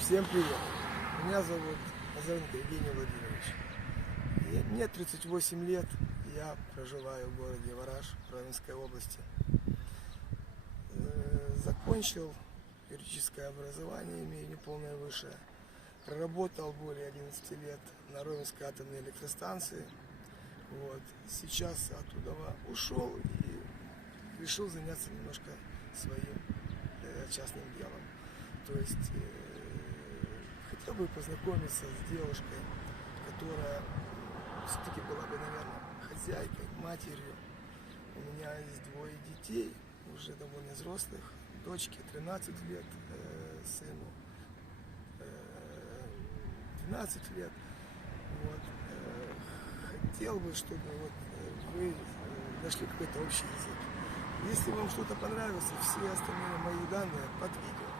Всем привет! Меня зовут Назаренко Евгений Владимирович. Мне 38 лет, я проживаю в городе Вараж, Ровенской области. Э, Закончил юридическое образование, имею неполное высшее. Проработал более 11 лет на Ровенской атомной электростанции. Вот. Сейчас оттуда ушел и решил заняться немножко своим э, частным делом. То есть э, бы познакомиться с девушкой, которая все-таки была бы, наверное, хозяйкой, матерью. У меня есть двое детей, уже довольно взрослых. Дочке 13 лет, э, сыну э, 12 лет. Вот. э, Хотел бы, чтобы вот э, вы э, нашли какой-то общий язык. Если вам что-то понравится, все остальные мои данные под видео.